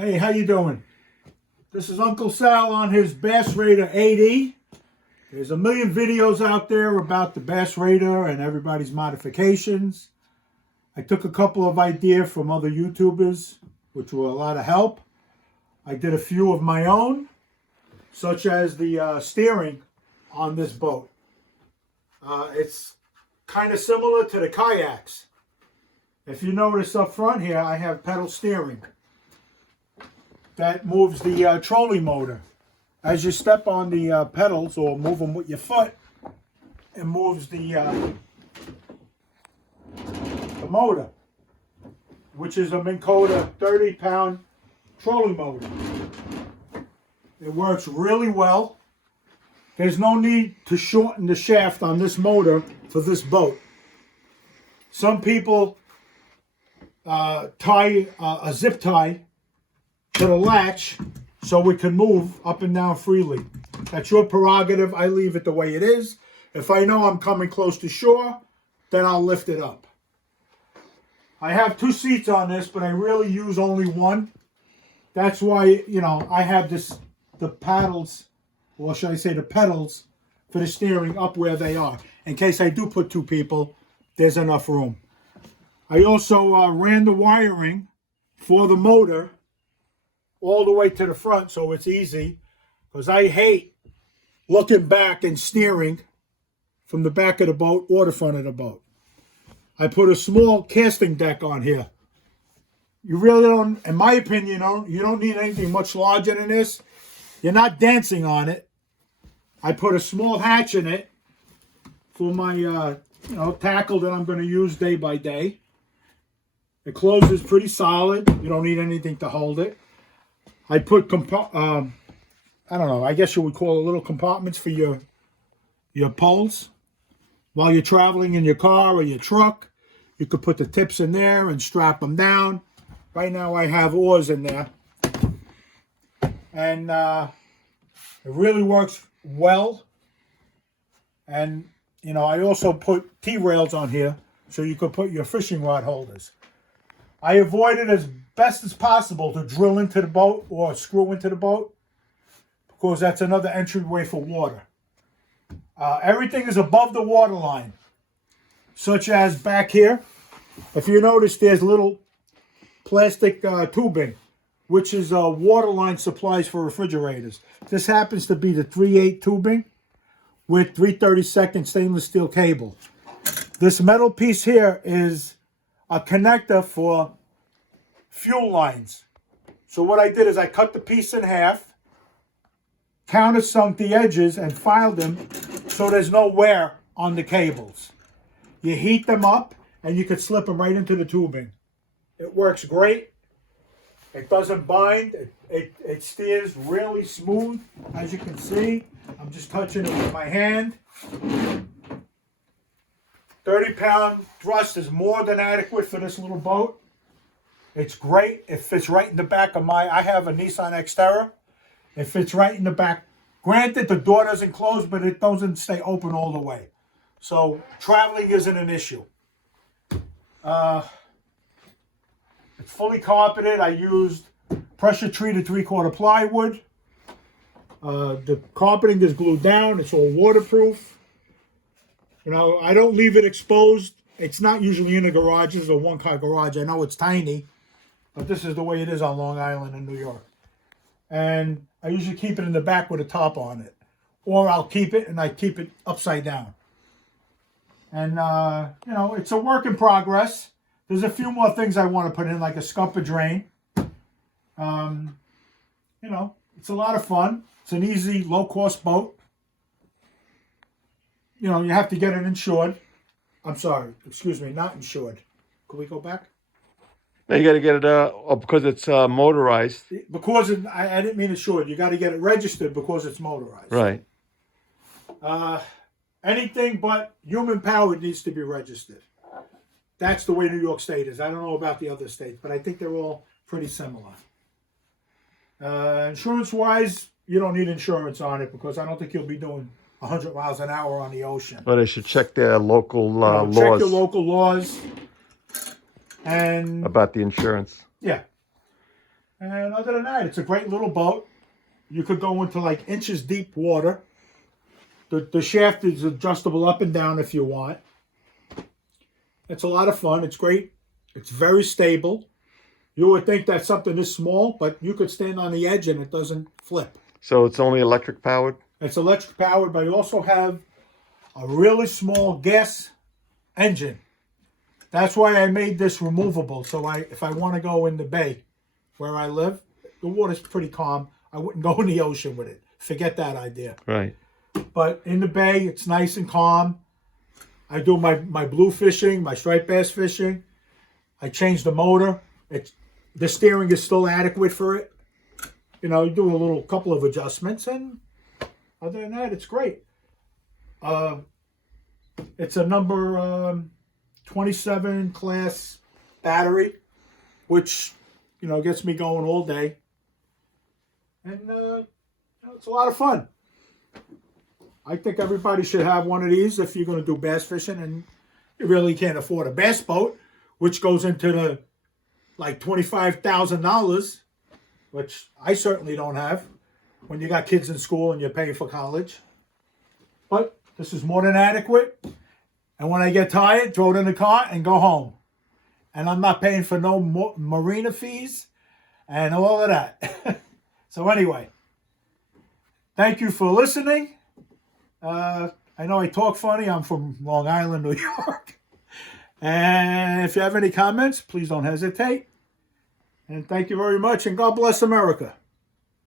Hey, how you doing? This is Uncle Sal on his Bass Raider 8E. There's a million videos out there about the Bass Raider and everybody's modifications. I took a couple of ideas from other YouTubers, which were a lot of help. I did a few of my own, such as the steering on this boat. It's kind of similar to the kayaks. If you notice up front here, I have pedal steering. That moves the trolling motor. As you step on the pedals or move them with your foot, it moves the motor, which is a Minn Kota 30-pound trolling motor. It works really well. There's no need to shorten the shaft on this motor for this boat. Some people tie a zip tie to the latch so it can move up and down freely. That's your prerogative. I leave it the way it is. If I know I'm coming close to shore, then I'll lift it up. I have two seats on this, but I really use only one. That's why, I have the paddles, or should I say the pedals, for the steering up where they are. In case I do put two people, there's enough room. I also ran the wiring for the motor all the way to the front, so it's easy, because I hate looking back and steering from the back of the boat or the front of the boat. I put a small casting deck on here. You really don't, in my opinion, you don't need anything much larger than this. You're not dancing on it. I put a small hatch in it for my tackle that I'm going to use day by day. It closes pretty solid. You don't need anything to hold it. I put I don't know, I guess you would call it little compartments for your poles. While you're traveling in your car or your truck, you could put the tips in there and strap them down. Right now I have oars in there. And it really works well. And, I also put T-rails on here so you could put your fishing rod holders. I avoided as best as possible to drill into the boat or screw into the boat, because that's another entryway for water. Everything is above the water line, such as back here. If you notice, there's little plastic tubing, which is water line supplies for refrigerators. This happens to be the 3/8 tubing with 3/32 stainless steel cable. This metal piece here is a connector for fuel lines. So what I did is I cut the piece in half, countersunk the edges, and filed them so there's no wear on the cables. You heat them up and you can slip them right into the tubing. It works great. It doesn't bind. It steers really smooth, as you can see. I'm just touching it with my hand. 30-pound thrust is more than adequate for this little boat. It's great. It fits right in the back of I have a Nissan Xterra. It fits right in the back. Granted, the door doesn't close, but it doesn't stay open all the way. So traveling isn't an issue. It's fully carpeted. I used pressure-treated 3/4 plywood. The carpeting is glued down. It's all waterproof. I don't leave it exposed. It's not usually in the garages or one-car garage. I know it's tiny, but this is the way it is on Long Island in New York. And I usually keep it in the back with a top on it. Or I'll keep it, and I keep it upside down. And, it's a work in progress. There's a few more things I want to put in, like a scupper drain. It's a lot of fun. It's an easy, low-cost boat. You have to get it insured. I'm sorry, excuse me, not insured. Can we go back? Now you got to get it because it's motorized. Because I didn't mean insured. You got to get it registered because it's motorized. Right. Anything but human powered needs to be registered. That's the way New York State is. I don't know about the other states, but I think they're all pretty similar. Insurance-wise, you don't need insurance on it because I don't think you'll be doing 100 miles an hour on the ocean. Well, they should check their local laws. Check your local laws. And about the insurance. yeah. And other than that, it's a great little boat. You could go into like inches deep water. The shaft is adjustable up and down if you want. It's a lot of fun. It's great. It's very stable. You would think that's something this small, but you could stand on the edge and it doesn't flip. So it's only electric powered? It's electric powered, but you also have a really small gas engine. That's why I made this removable. So if I want to go in the bay where I live, the water's pretty calm. I wouldn't go in the ocean with it. Forget that idea. Right. But in the bay, it's nice and calm. I do my blue fishing, my striped bass fishing. I change the motor. The steering is still adequate for it. You know, you do a couple of adjustments, and other than that, it's great. It's a number 27 class battery, which, you know, gets me going all day. And it's a lot of fun. I think everybody should have one of these if you're going to do bass fishing and you really can't afford a bass boat, which goes into the like $25,000, which I certainly don't have when you got kids in school and you're paying for college. But this is more than adequate. And when I get tired, throw it in the car and go home. And I'm not paying for no marina fees and all of that. So anyway, thank you for listening. I know I talk funny. I'm from Long Island, New York. And if you have any comments, please don't hesitate. And thank you very much. And God bless America.